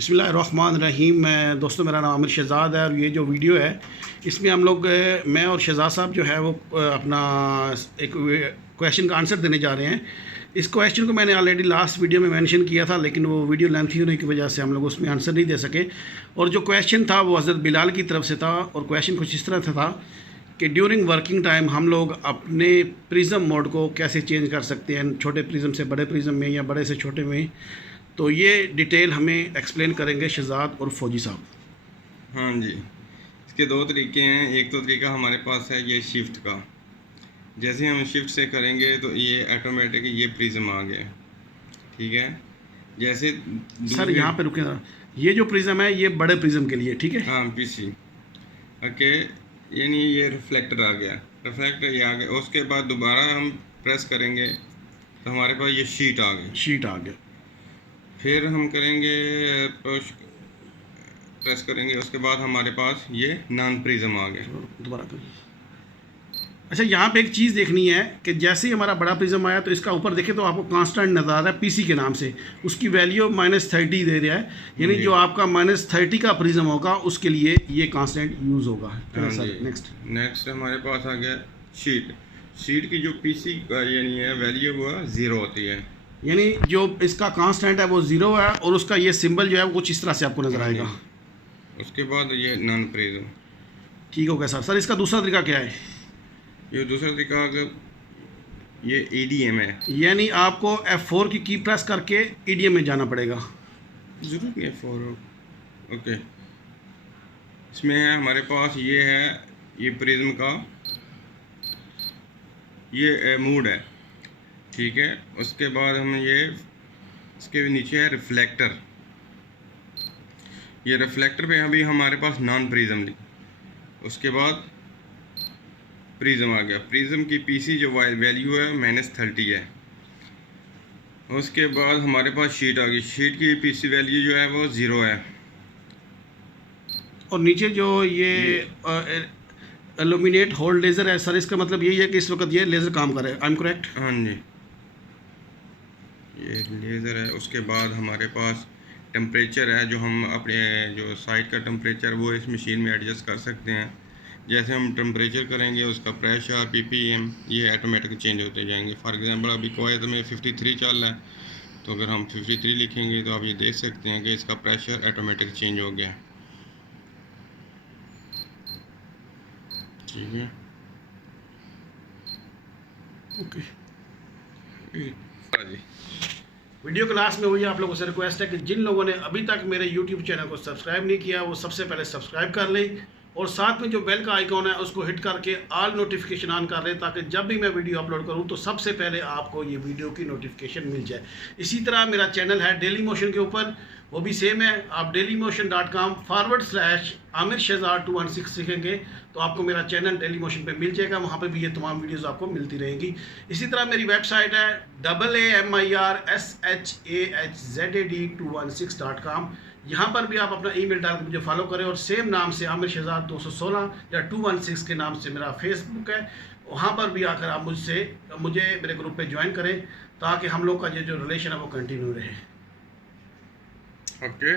बिस्मिल्लाहिर्रहमानिर्रहीम। मैं दोस्तों, मेरा नाम आमिर शहज़ाद है और ये जो वीडियो है इसमें हम लोग मैं और शहज़ाद साहब जो है वो अपना एक क्वेश्चन का आंसर देने जा रहे हैं। इस क्वेश्चन को मैंने ऑलरेडी लास्ट वीडियो में मेंशन किया था, लेकिन वो वीडियो लेंथी होने की वजह से हम लोग उसमें आंसर नहीं दे सके। और जो क्वेश्चन था वो हज़रत बिलाल की तरफ से था और क्वेश्चन कुछ इस तरह से था कि ड्यूरिंग वर्किंग टाइम हम लोग अपने प्रिज्म मोड को कैसे चेंज कर सकते हैं, छोटे प्रिज्म से बड़े प्रिज्म में या बड़े से छोटे में। तो ये डिटेल हमें एक्सप्लेन करेंगे शहज़ाद और फौजी साहब। हाँ जी, इसके दो तरीके हैं। एक तो तरीका हमारे पास है ये शिफ्ट का। जैसे हम शिफ्ट से करेंगे तो ये ऑटोमेटिक ये प्रिज्म आ गया, ठीक है। जैसे सर यहाँ पे रुके ज़रा, ये जो प्रिज्म है ये बड़े प्रिज्म के लिए, ठीक है। हाँ पीसी, ओके। यानी ये रिफ्लेक्टर आ गया, रिफ्लेक्टर ये आ गया। उसके बाद दोबारा हम प्रेस करेंगे तो हमारे पास ये शीट आ गई, शीट आ गया। फिर हम करेंगे प्रेस करेंगे, उसके बाद हमारे पास ये नॉन प्रिज्म आ गया। दोबारा कर। अच्छा, यहाँ पे एक चीज़ देखनी है कि जैसे ही हमारा बड़ा प्रिज्म आया तो इसका ऊपर देखें तो आपको कांस्टेंट नज़र आ रहा है पीसी के नाम से, उसकी वैल्यू -30 दे रहा है। यानी जो आपका -30 का प्रिज्म होगा उसके लिए ये कांस्टेंट यूज़ होगा। नेक्स्ट हमारे पास आ गया शीट। शीट की जो पीसी का यानी है वैल्यू वो 0 होती है, यानी जो इसका कांस्टेंट है वो 0 है और उसका ये सिंबल जो है वो कुछ इस तरह से आपको नज़र आएगा। उसके बाद ये नॉन प्रिज्म। ठीक हो गया सर। सर इसका दूसरा तरीका क्या है? ये दूसरा तरीका अगर ये EDM है, यानी आपको F4 की प्रेस करके EDM में जाना पड़ेगा। ज़रूर नहीं F4, ओके। इसमें है हमारे पास ये है ये प्रिज्म का ये मूड है, ठीक है। उसके बाद हम ये इसके नीचे है रिफ्लेक्टर। ये रिफ्लेक्टर पे अभी हमारे पास नॉन प्रिज्म, उसके बाद प्रिज्म आ गया। प्रिज्म की पीसी जो वैल्यू है -30 है। उसके बाद हमारे पास शीट आ गई। शीट की पीसी वैल्यू जो है वो 0 है। और नीचे जो ये इल्यूमिनेट होल्ड लेज़र है सर, इसका मतलब यही है कि इस वक्त ये लेज़र काम कर रहा है। I am correct? हाँ जी, ये लेज़र है। उसके बाद हमारे पास टेम्परेचर है, जो हम अपने जो साइट का टेम्परेचर वो इस मशीन में एडजस्ट कर सकते हैं। जैसे हम टेम्परेचर करेंगे उसका प्रेशर PPM ये ऑटोमेटिक चेंज होते जाएंगे। फॉर एग्जांपल अभी कुवैत में 53 चल रहा है, तो अगर हम 53 लिखेंगे तो आप ये देख सकते हैं कि इसका प्रेशर ऑटोमेटिक चेंज हो गया, ठीक है। ओके जी, वीडियो क्लास में हुई आप लोगों से रिक्वेस्ट है कि जिन लोगों ने अभी तक मेरे YouTube चैनल को सब्सक्राइब नहीं किया वो सबसे पहले सब्सक्राइब कर लें और साथ में जो बेल का आइकॉन है उसको हिट करके ऑल नोटिफिकेशन ऑन कर लें, ताकि जब भी मैं वीडियो अपलोड करूं तो सबसे पहले आपको ये वीडियो की नोटिफिकेशन मिल जाए। इसी तरह मेरा चैनल है डेली मोशन के ऊपर, वो भी सेम है। आप dailymotion.com/आमिर शहज़ाद 216 सीखेंगे तो आपको मेरा चैनल डेली मोशन पे मिल जाएगा। वहाँ पे भी ये तमाम वीडियोस आपको मिलती रहेंगी। इसी तरह मेरी वेबसाइट है AAMIRSHAHZAD216.com। यहाँ पर भी आप अपना ईमेल डाल के मुझे फॉलो करें और सेम नाम से आमिर शहज़ाद 216 या 216 के नाम से मेरा फेसबुक है। वहाँ पर भी आकर आप मुझे मेरे ग्रुप पे ज्वाइन करें ताकि हम लोग का ये जो रिलेशन है वो कंटिन्यू रहे। ओके।